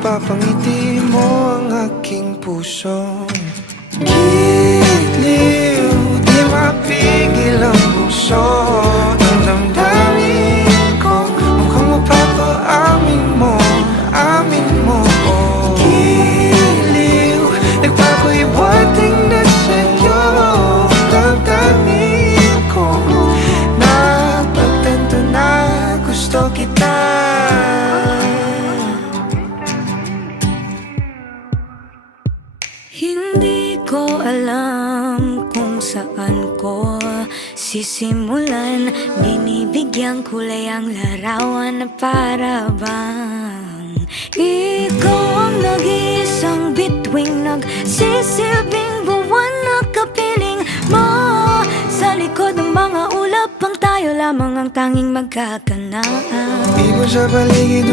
napapangiti mo ang aking puso. Giliw, di mapigil ang puso ng damdamin ko. Mukhang mapapaamin mo, amin mo. Giliw, nagpapahiwating na sa'yo damdamin ko. Napagtanto na gusto kita. Hindi ko alam kung saan ko sisimulan. Binibigyan kulay ang larawan na para bang ikaw ang nag-iisang bituing, nagsisilbing buwan na kapiling mo. Sa likod ng mga ulap ang tayo lamang ang tanging magkakanaan. Ibon sa paligid